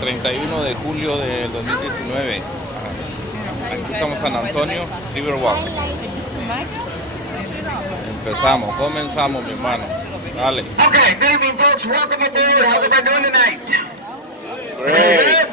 31 de julio del 2019. Aquí estamos en San Antonio, Riverwalk. Comenzamos, mi hermano. Dale. Okay, good evening, folks. Welcome aboard. How's everybody doing tonight? Great.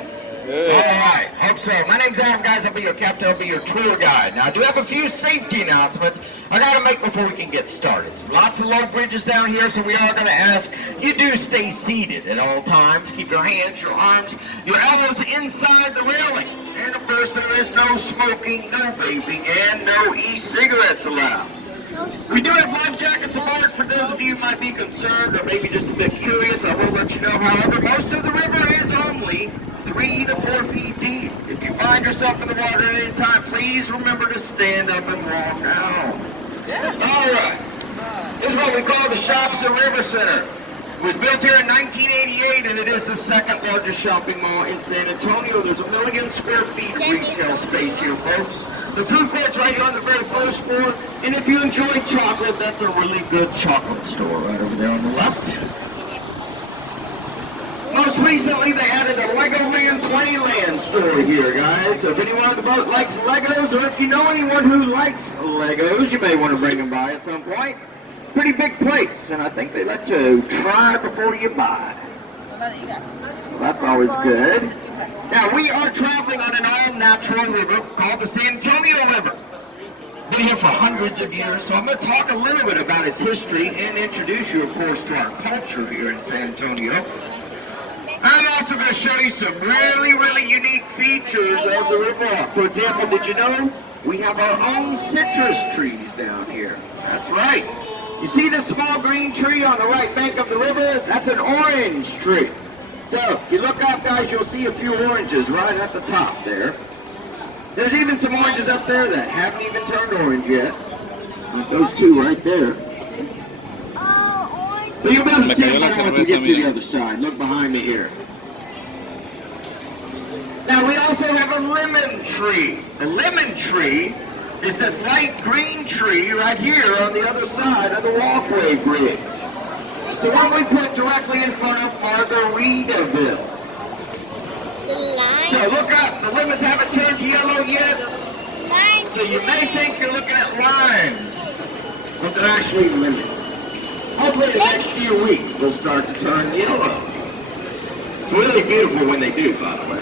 Good. All right. Hope so. My name's Adam, guys. I'll be your captain. I'll be your tour guide. Now, I do have a few safety announcements I got to make before we can get started. Lots of low bridges down here, so we are going to ask you do stay seated at all times. Keep your hands, your arms, your elbows inside the railing. And, of course, there is no smoking, no vaping, and no e-cigarettes allowed. We do have life jackets aboard for those of you who might be concerned or maybe just a bit curious. I will let you know, however, most of the river is only 3 to 4 feet deep. If you find yourself in the water at any time, please remember to stand up and walk out. All right. This is what we call the Shops at River Center. It was built here in 1988, and it is the second largest shopping mall in San Antonio. There's 1 million square feet of retail space here, folks. The food court's right here on the very first floor, and if you enjoy chocolate, that's a really good chocolate store right over there on the left. Most recently, they added a Legoland Playland store here, guys. So if anyone on the boat likes Legos, or if you know anyone who likes Legos, you may want to bring them by at some point. Pretty big place, and I think they let you try before you buy. Well, that's always good. Now, we are traveling on an all-natural river called the San Antonio River. Been here for hundreds of years, so I'm going to talk a little bit about its history and introduce you, of course, to our culture here in San Antonio. I'm also going to show you some really, really unique features of the Riverwalk. For example, did you know we have our own citrus trees down here? That's right. You see this small green tree on the right bank of the river? That's an orange tree. So, if you look up, guys, you'll see a few oranges right at the top there. There's even some oranges up there that haven't even turned orange yet. Like those two right there. So you'll be able to see them once you get to the other side. Look behind me here. Now, we also have a lemon tree. A lemon tree is this light green tree right here on the other side of the walkway bridge. So what we put directly in front of Margaritaville. So look up, the lemons haven't turned yellow yet. So you may think you're looking at limes, but they're actually lemons. Hopefully the next few weeks they'll start to turn yellow. It's really beautiful when they do, by the way.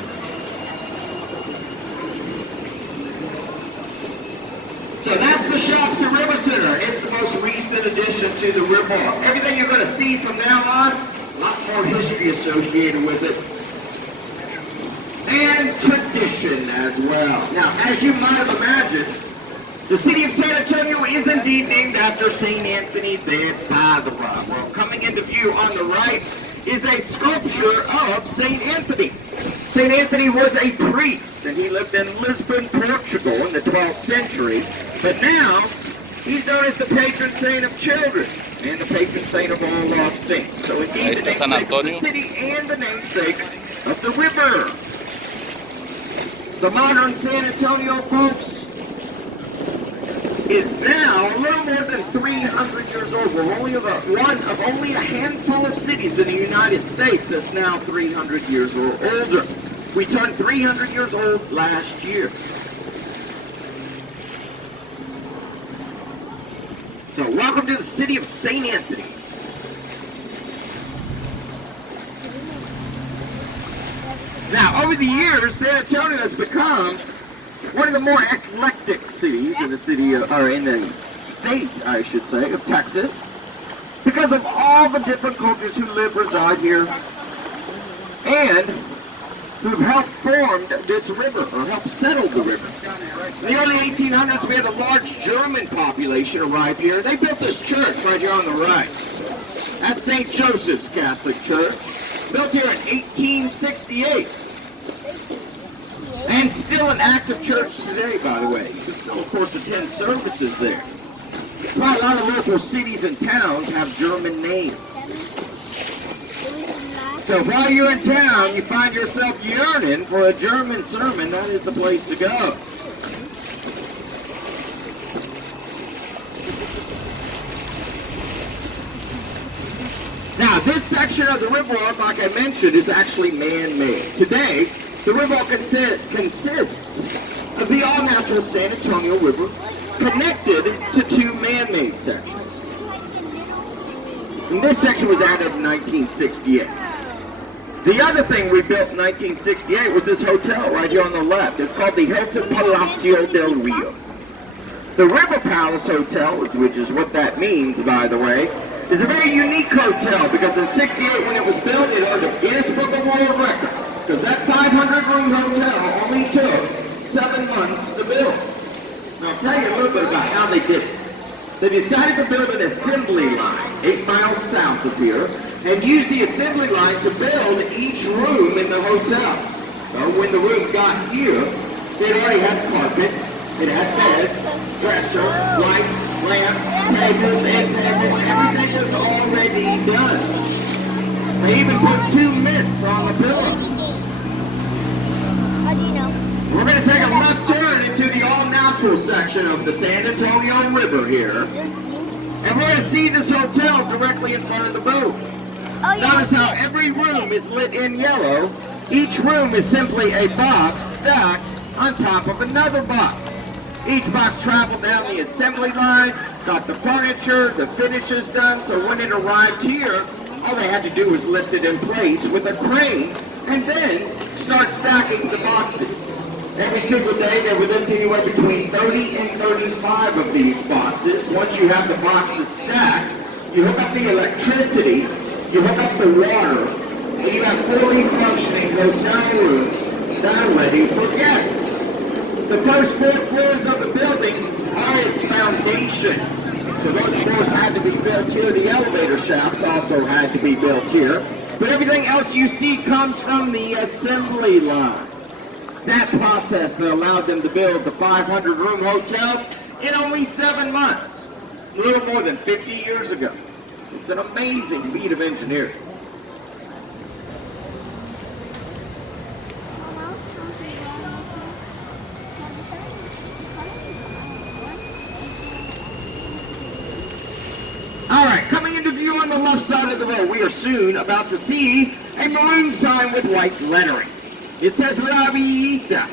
So that's the Shops at River Center. It's the most recent addition to the Riverwalk. Everything you're going to see from now on, a lot more history associated with it. And tradition as well. Now, as you might have imagined, the city of San Antonio is indeed named after St. Anthony there by the rock. Well, coming into view on the right is a sculpture of St. Anthony. St. Anthony was a priest, and he lived in Lisbon, Portugal in the 12th century. But now, he's known as the patron saint of children and the patron saint of all lost things. So indeed, the namesake of the city and the namesake of the river. The modern San Antonio, folks, is now a little more than 300 years old. We're only one of only a handful of cities in the United States that's now 300 years or older. We turned 300 years old last year. So welcome to the city of St. Anthony. Now, over the years, San Antonio has become one of the more eclectic cities in the city, or in the state, I should say, of Texas, because of all the different cultures who reside here, and who've helped form this river, or helped settle the river. In the early 1800s, we had a large German population arrive here. They built this church right here on the right. That's St. Joseph's Catholic Church, built here in 1868. And still an active church today, by the way. You can still, of course, attend services there. Well, a lot of local cities and towns have German names. So while you're in town, you find yourself yearning for a German sermon, that is the place to go. Now, Now, this section of the Riverwalk, like I mentioned, is actually man-made. Today, the Riverwalk consists of the all-natural San Antonio River connected to two man-made sections. And this section was added in 1968. The other thing we built in 1968 was this hotel right here on the left. It's called the Hilton Palacio del Rio. The River Palace Hotel, which is what that means, by the way, is a very unique hotel because in 68 when it was built, it earned a Guinness Book of World Record. Because that 500-room hotel only took 7 months to build. Now I'll tell you a little bit about how they did it. They decided to build an assembly line 8 miles south of here and use the assembly line to build each room in the hotel. So when the room got here, it already had carpet, it had beds, dresser, lights, lamps, tables, and everything was already done. They even put 2 mitts on the pillow. How do you know? We're going to take a left turn into the all-natural section of the San Antonio River here. And we're going to see this hotel directly in front of the boat. Oh, yeah, Notice how every room is lit in yellow. Each room is simply a box stacked on top of another box. Each box traveled down the assembly line, got the furniture, the finishes done, so when it arrived here, all they had to do was lift it in place with a crane and then start stacking the boxes. Every single day there was anywhere between 30 and 35 of these boxes. Once you have the boxes stacked, you hook up the electricity, you hook up the water, and you have fully functioning hotel rooms that are ready for guests. The first 4 floors of the building are its foundation. So those floors had to be built here. The elevator shafts also had to be built here. But everything else you see comes from the assembly line. That process that allowed them to build the 500-room hotel in only 7 months, a little more than 50 years ago. It's an amazing feat of engineering. All right, coming into view on the left side of the road, we are soon about to see a maroon sign with white lettering. It says La Villita.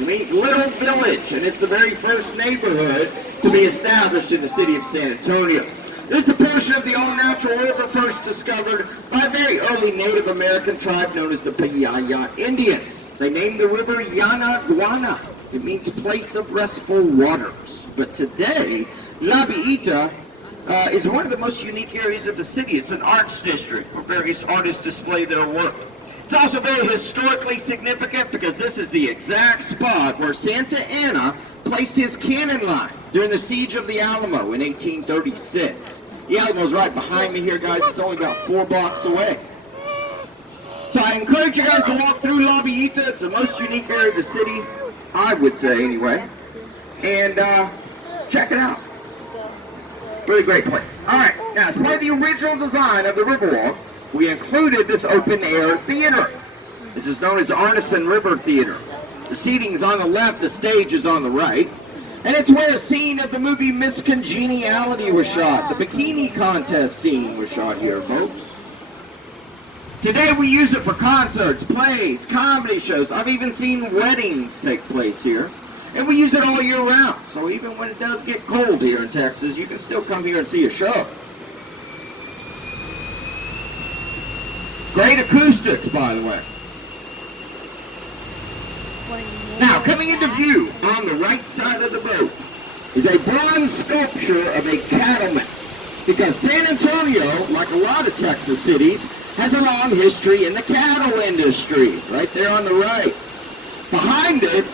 It means little village, and it's the very first neighborhood to be established in the city of San Antonio. This is the portion of the all-natural river first discovered by a very early Native American tribe known as the Payaya Indians. They named the river Yanaguana. It means place of restful waters. But today, La Villita is one of the most unique areas of the city. It's an arts district where various artists display their work. It's also very historically significant because this is the exact spot where Santa Anna placed his cannon line during the siege of the Alamo in 1836. The Alamo's right behind me here, guys. It's only about 4 blocks away. So I encourage you guys to walk through La Villita. It's the most unique area of the city, I would say anyway. And check it out. Really great place. All right, now as part of the original design of the Riverwalk, we included this open-air theater. This is known as Arneson River Theater. The seating's on the left, the stage is on the right. And it's where a scene of the movie Miss Congeniality was shot. The bikini contest scene was shot here, folks. Today we use it for concerts, plays, comedy shows. I've even seen weddings take place here. And we use it all year round. So even when it does get cold here in Texas, you can still come here and see a show. Great acoustics, by the way. Now, coming into view on the right side of the boat is a bronze sculpture of a cattleman. Because San Antonio, like a lot of Texas cities, has a long history in the cattle industry, right there on the right. Behind it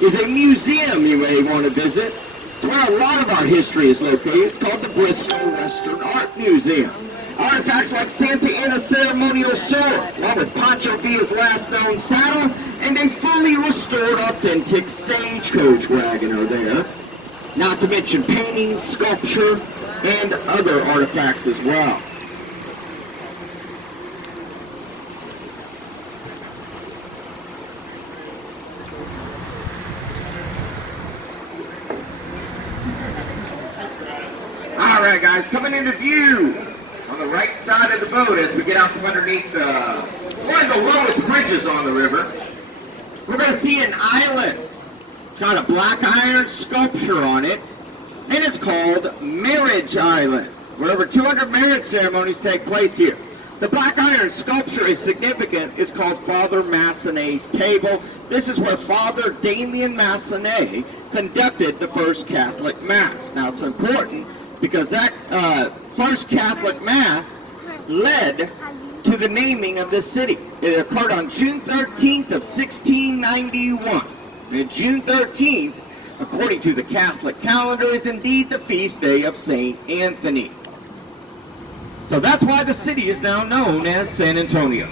is a museum you may want to visit. It's where a lot of our history is located. It's called the Briscoe Western Art Museum. Artifacts like Santa Anna's ceremonial sword, along with Pancho Villa's last known saddle, and a fully restored authentic stagecoach wagon are there. Not to mention paintings, sculpture, and other artifacts as well. All right, guys, coming into view on the right side of the boat as we get out from underneath one of the lowest bridges on the river, we're going to see an island. It's got a black iron sculpture on it, and it's called Marriage Island, where over 200 marriage ceremonies take place here. The black iron sculpture is significant. It's called Father Massenet's table. This is where Father Damien Massenet conducted the first Catholic Mass. Now it's important because that first Catholic Mass led to the naming of this city. It occurred on June 13th of 1691. And June 13th, according to the Catholic calendar, is indeed the feast day of St. Anthony. So that's why the city is now known as San Antonio.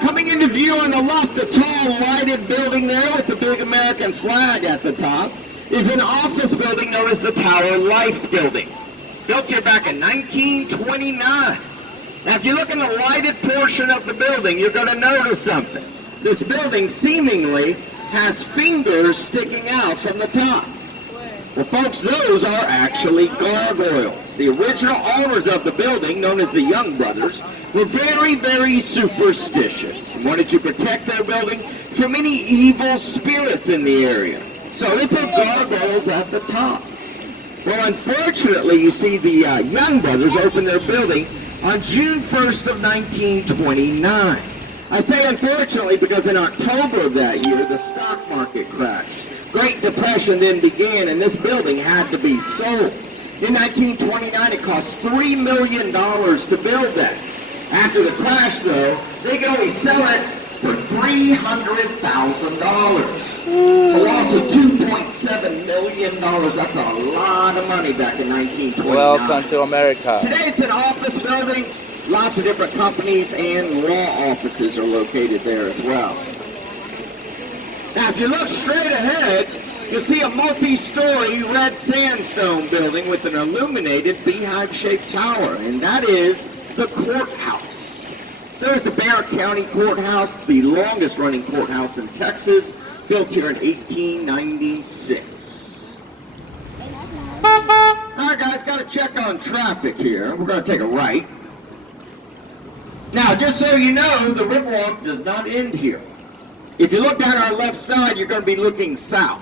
Coming into view on the left, the tall lighted building there with the big American flag at the top is an office building known as the Tower Life Building. Built here back in 1929. Now if you look in the lighted portion of the building, you're going to notice something. This building seemingly has fingers sticking out from the top. Well folks, those are actually gargoyles. The original owners of the building, known as the Young Brothers, were very, very superstitious and wanted to protect their building from any evil spirits in the area. So they put gargoyles at the top. Well, unfortunately, you see the Young Brothers opened their building on June 1st of 1929. I say unfortunately because in October of that year, the stock market crashed. Great Depression then began, and this building had to be sold. In 1929, it cost $3 million to build that. After the crash, though, they could only sell it for $300,000. A loss of $2.7 million. That's a lot of money back in 1929. Welcome to America. Today, it's an office building. Lots of different companies and law offices are located there as well. Now, if you look straight ahead, you'll see a multi-story red sandstone building with an illuminated beehive-shaped tower, and that is the courthouse. There's the Barrett County Courthouse, the longest-running courthouse in Texas, built here in 1896. All right, guys, got to check on traffic here. We're going to take a right. Now, just so you know, the Riverwalk does not end here. If you look down our left side, you're going to be looking south.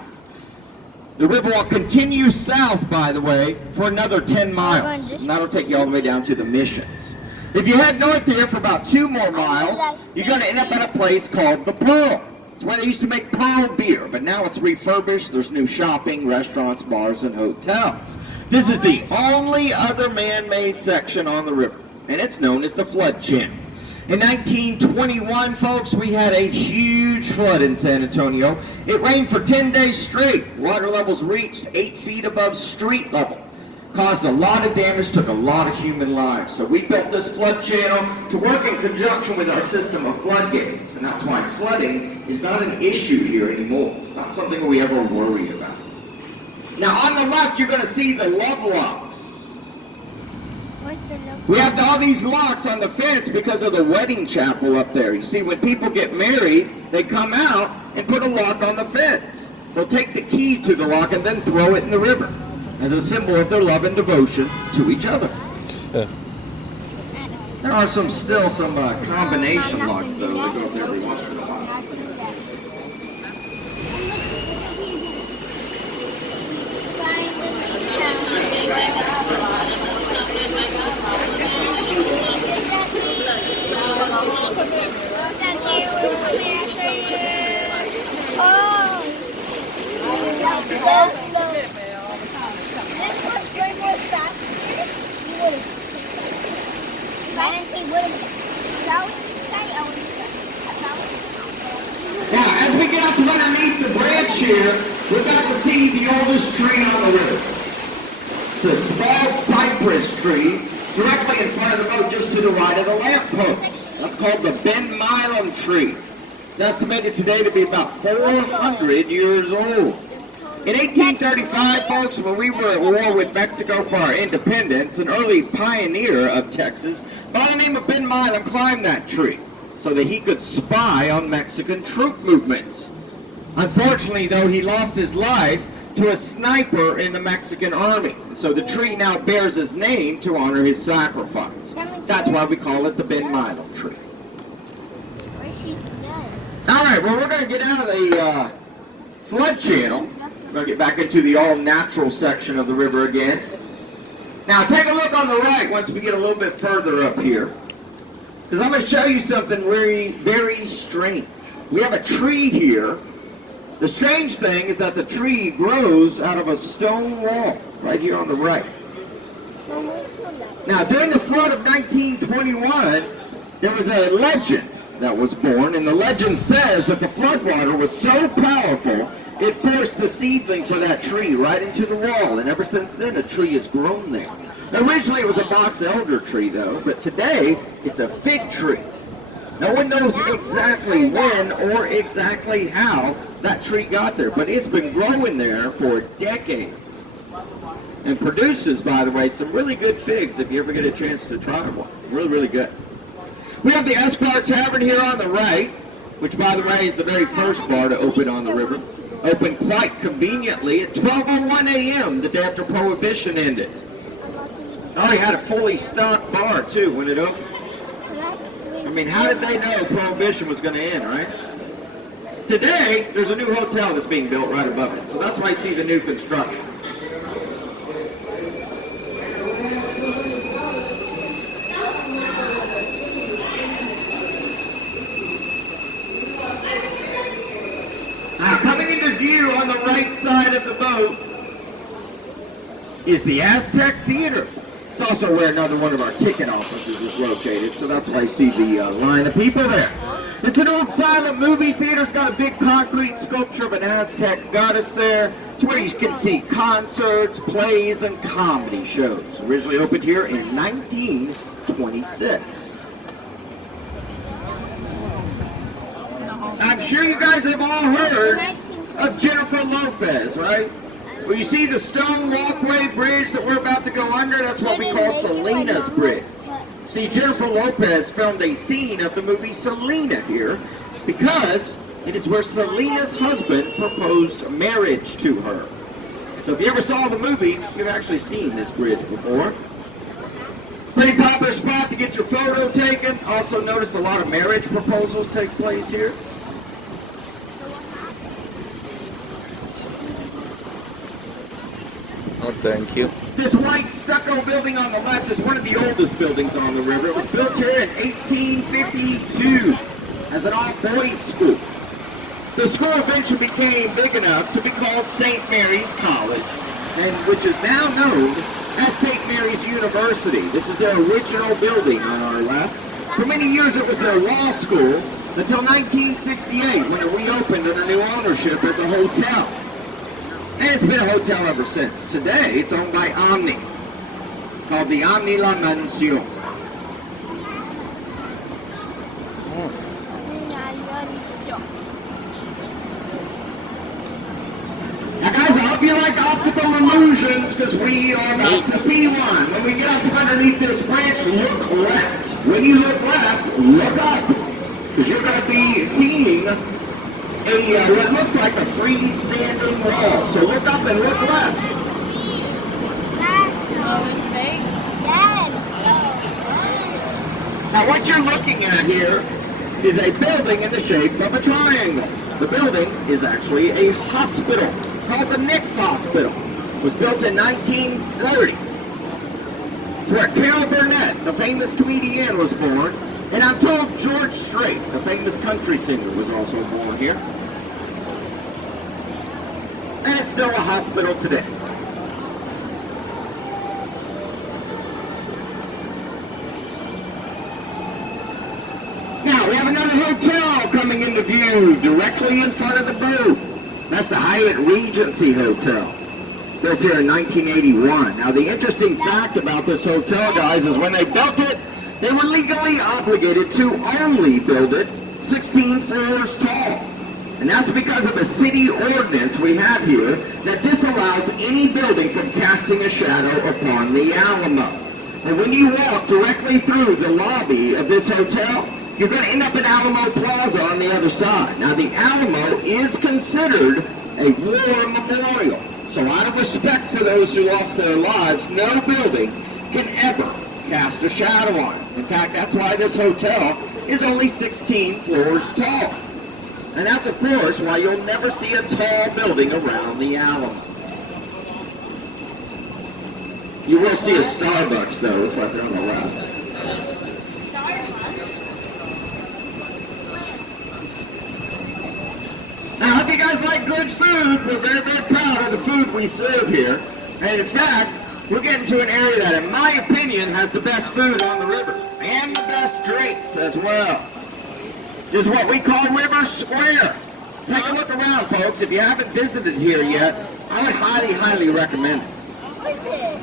The Riverwalk continues south, by the way, for another 10 miles. And that'll take you all the way down to the Missions. If you head north here for about 2 more miles, you're going to end up at a place called the Pearl. It's where they used to make Pearl beer, but now it's refurbished. There's new shopping, restaurants, bars, and hotels. This is the only other man-made section on the river, and it's known as the flood channel. In 1921, folks, we had a huge flood in San Antonio. It rained for 10 days straight. Water levels reached 8 feet above street level. Caused a lot of damage, took a lot of human lives. So we built this flood channel to work in conjunction with our system of floodgates. And that's why flooding is not an issue here anymore. It's not something we ever worry about. Now on the left, you're going to see the love locks. We have all these locks on the fence because of the wedding chapel up there. You see, when people get married, they come out and put a lock on the fence. They'll take the key to the lock and then throw it in the river as a symbol of their love and devotion to each other. There are still some combination locks, though, that go up every once in a while. Now, as we get out from underneath the branch here, we're about to see the oldest tree on the river. It's a small cypress tree directly in front of the boat, just to the right of the lamppost. That's called the Ben Milam tree. It's estimated today to be about 400 years old. In 1835, folks, when we were at war with Mexico for our independence, an early pioneer of Texas by the name of Ben Milam climbed that tree so that he could spy on Mexican troop movements. Unfortunately, though, he lost his life to a sniper in the Mexican army. So the tree now bears his name to honor his sacrifice. That's why we call it the Ben Milam tree. All right, well, we're going to get out of the flood channel. We're going to get back into the all-natural section of the river again. Now, take a look on the right once we get a little bit further up here. Because I'm going to show you something very, very strange. We have a tree here. The strange thing is that the tree grows out of a stone wall right here on the right. Now, during the flood of 1921, there was a legend that was born, and the legend says that the floodwater was so powerful, it forced the seedling for that tree right into the wall, and ever since then, a tree has grown there. Originally, it was a box elder tree, though, but today, it's a fig tree. No one knows exactly when or exactly how that tree got there, but it's been growing there for decades. And produces, by the way, some really good figs if you ever get a chance to try one. Really, really good. We have the Esquire Tavern here on the right, which, by the way, is the very first bar to open on the river. Opened quite conveniently at 12:01 a.m. the day after Prohibition ended. Oh, he had a fully stocked bar, too, when it opened. I mean, how did they know Prohibition was going to end, right? Today, there's a new hotel that's being built right above it, so that's why you see the new construction. Now, coming into view on the right side of the boat is the Aztec Theater. It's also where another one of our ticket offices is located, so that's why you see the line of people there. It's an old silent movie theater. It's got a big concrete sculpture of an Aztec goddess there. It's where you can see concerts, plays, and comedy shows. Originally opened here in 1926. I'm sure you guys have all heard of Jennifer Lopez, right? Well, you see the stone walkway bridge that we're about to go under? That's what we call Selena's Bridge. See, Jennifer Lopez filmed a scene of the movie Selena here because it is where Selena's husband proposed marriage to her. So if you ever saw the movie, you've actually seen this bridge before. Pretty popular spot to get your photo taken. Also notice a lot of marriage proposals take place here. Oh, thank you. This white stucco building on the left is one of the oldest buildings on the river. It was built here in 1852 as an all-boys school. The school eventually became big enough to be called St. Mary's College, and which is now known as St. Mary's University. This is their original building on our left. For many years it was their law school until 1968 when it reopened under new ownership as a hotel. And it's been a hotel ever since. Today, it's owned by Omni, called the Omni La Mansion. Now guys, I hope you like optical illusions, because we are about to see one. When we get up underneath this bridge, look left. When you look left, look up, because you're going to be seeing what looks like a freestanding wall. So look up and look left. Oh, it's fake? Yes. Now what you're looking at here is a building in the shape of a triangle. The building is actually a hospital called the Nix Hospital. It was built in 1930. It's where Carol Burnett, the famous comedian, was born. And I'm told George Strait, the famous country singer, was also born here. And it's still a hospital today. Now, we have another hotel coming into view directly in front of the boat. That's the Hyatt Regency Hotel, built here in 1981. Now, the interesting fact about this hotel, guys, is when they built it, they were legally obligated to only build it 16 floors tall. And that's because of a city ordinance we have here that disallows any building from casting a shadow upon the Alamo. And when you walk directly through the lobby of this hotel, you're going to end up at Alamo Plaza on the other side. Now, the Alamo is considered a war memorial. So out of respect for those who lost their lives, no building can ever cast a shadow on it. In fact, that's why this hotel is only 16 floors tall. And that's, of course, why you'll never see a tall building around the Alamo. You will see a Starbucks, though. It's right there on the left. Now, if you guys like good food, we're very, very proud of the food we serve here. And in fact, we're getting to an area that, in my opinion, has the best food on the river. And the best drinks as well. This is what we call River Square. Take a look around, folks. If you haven't visited here yet, I would highly, highly recommend it. What is it?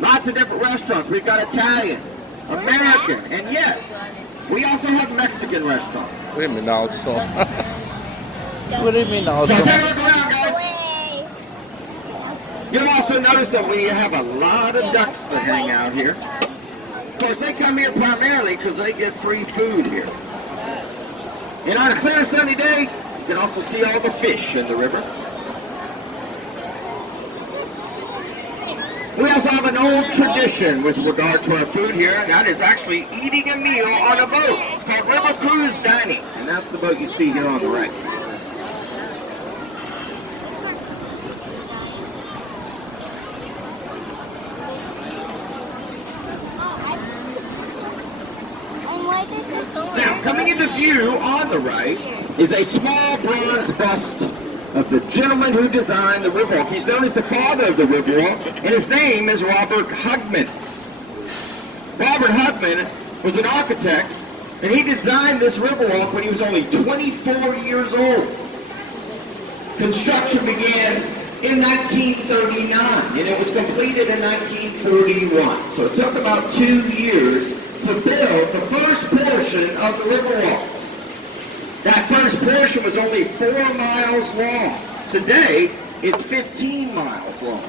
Lots of different restaurants. We've got Italian, American, and yes, we also have Mexican restaurants. What do you mean also? What do you mean also? So take a look around, guys. You'll also notice that we have a lot of ducks that hang out here. Of course, they come here primarily because they get free food here. And on a clear sunny day, you can also see all the fish in the river. We also have an old tradition with regard to our food here, and that is actually eating a meal on a boat. It's called River Cruise Dining, and that's the boat you see here on the right. Now, coming into view on the right is a small bronze bust of the gentleman who designed the Riverwalk. He's known as the father of the Riverwalk, and his name is Robert Hugman. Robert Hugman was an architect, and he designed this Riverwalk when he was only 24 years old. Construction began in 1939, and it was completed in 1941. So it took about 2 years to build the first portion of the Riverwalk. That first portion was only 4 miles long. Today, it's 15 miles long.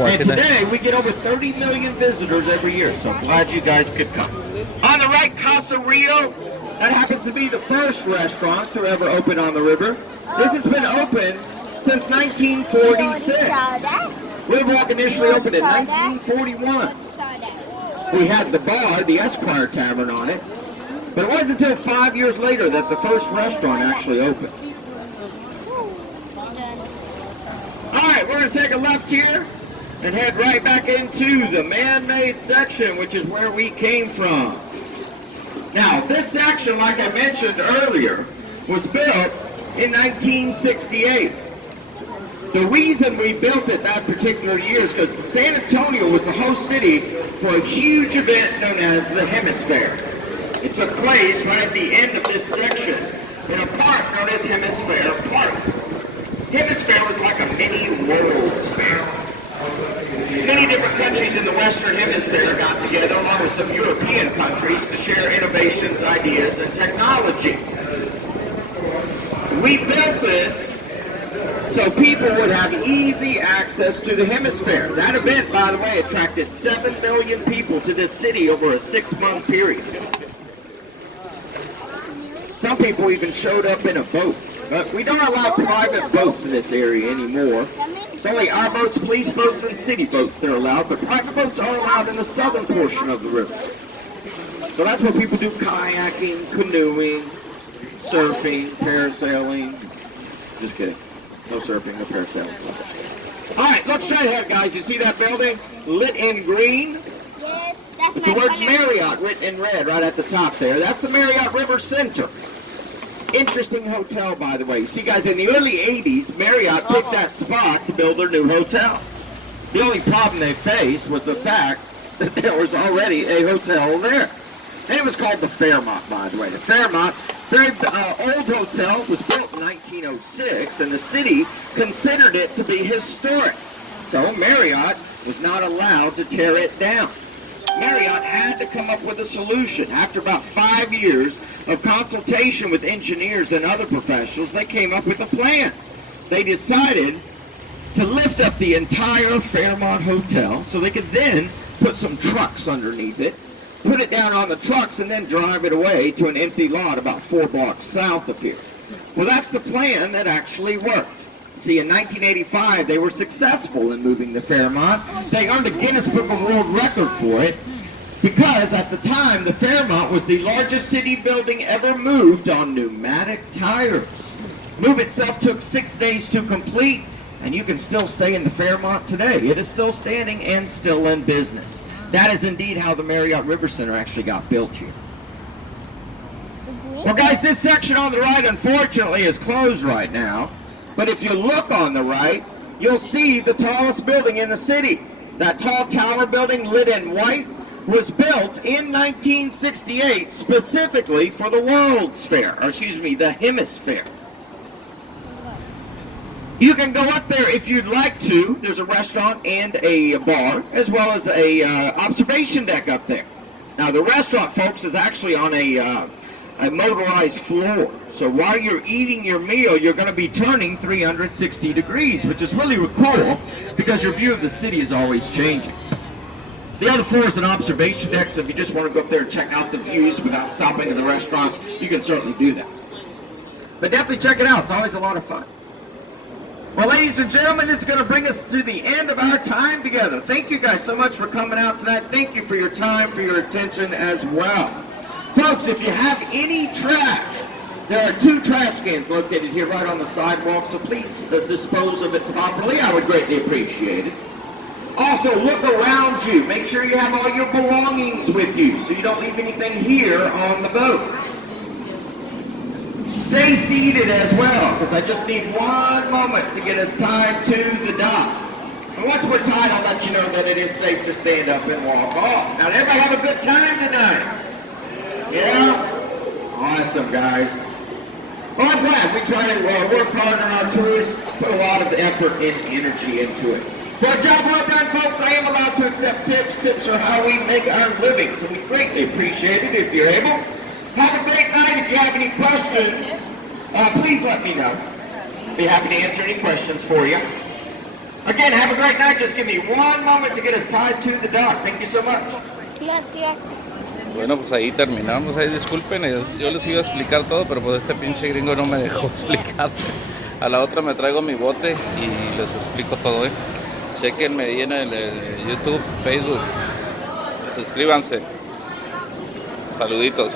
And today, we get over 30 million visitors every year, so I'm glad you guys could come. On the right, Casa Rio. That happens to be the first restaurant to ever open on the river. This has been open since 1946. Riverwalk initially opened in 1941. We had the bar, the Esquire Tavern, on it. But it wasn't until 5 years later that the first restaurant actually opened. Alright, we're going to take a left here and head right back into the man-made section, which is where we came from. Now, this section, like I mentioned earlier, was built in 1968. The reason we built it that particular year is because San Antonio was the host city for a huge event known as the Hemisphere. It took place right at the end of this section in a park known as Hemisphere Park. Hemisphere was like a mini World's Fair. Many different countries in the Western Hemisphere got together along with some European countries to share innovations, ideas, and technology. We built this so people would have easy access to the Hemisphere. That event, by the way, attracted 7 million people to this city over a 6-month period. Some people even showed up in a boat. But we don't allow private boats in this area anymore. It's only our boats, police boats, and city boats that are allowed, but private boats are allowed in the southern portion of the river. So that's where people do kayaking, canoeing, surfing, parasailing. Just kidding. No surfing, no parasailing. All right, let's try ahead, guys. You see that building lit in green? Yes, that's With my the word color. Marriott written in red right at the top there. That's the Marriott River Center. Interesting hotel, by the way. You see, guys, in the early 80s, Marriott picked that spot to build their new hotel. The only problem they faced was the fact that there was already a hotel there. And it was called the Fairmont, by the way. The Fairmont, very old hotel, was built in 1906, and the city considered it to be historic. So Marriott was not allowed to tear it down. Marriott had to come up with a solution. After about 5 years of consultation with engineers and other professionals, they came up with a plan. They decided to lift up the entire Fairmont Hotel so they could then put some trucks underneath it, put it down on the trucks, and then drive it away to an empty lot about 4 blocks south of here. Well, that's the plan that actually worked. See, in 1985, they were successful in moving the Fairmont. They earned a Guinness Book of World Record for it because at the time, the Fairmont was the largest city building ever moved on pneumatic tires. Move itself took 6 days to complete, and you can still stay in the Fairmont today. It is still standing and still in business. That is indeed how the Marriott River Center actually got built here. Well, guys, this section on the right, unfortunately, is closed right now. But if you look on the right, you'll see the tallest building in the city. That tall tower building lit in white was built in 1968 specifically for the World's Fair, or excuse me, the Hemisphere. You can go up there if you'd like to. There's a restaurant and a bar, as well as a observation deck up there. Now, the restaurant, folks, is actually on a motorized floor. So while you're eating your meal, you're going to be turning 360 degrees, which is really cool because your view of the city is always changing. The other floor is an observation deck, so if you just want to go up there and check out the views without stopping at the restaurant, you can certainly do that. But definitely check it out. It's always a lot of fun. Well, ladies and gentlemen, this is going to bring us to the end of our time together. Thank you guys so much for coming out tonight. Thank you for your time, for your attention as well. Folks, if you have any trash, there are 2 trash cans located here right on the sidewalk, so please dispose of it properly. I would greatly appreciate it. Also, look around you. Make sure you have all your belongings with you so you don't leave anything here on the boat. Stay seated as well, because I just need one moment to get us tied to the dock. And once we're tied, I'll let you know that it is safe to stand up and walk off. Now, everybody have a good time tonight? Yeah? Awesome, guys. Well, I'm glad. We try to work hard on our tours, put a lot of effort and energy into it. For a job well done, folks, I am allowed to accept tips. Tips are how we make our living, so we greatly appreciate it if you're able. Have a great night. If you have any questions, please let me know. Be happy to answer any questions for you. Again, have a great night. Just give me one moment to get us tied to the dock. Thank you so much. Gracias. Bueno, pues ahí terminamos. Ahí disculpen, yo les iba a explicar todo, pero pues este pinche gringo no me dejó explicar. A la otra me traigo mi bote y les explico todo, Chequenme ahí en el YouTube, Facebook. Suscríbanse. Saluditos.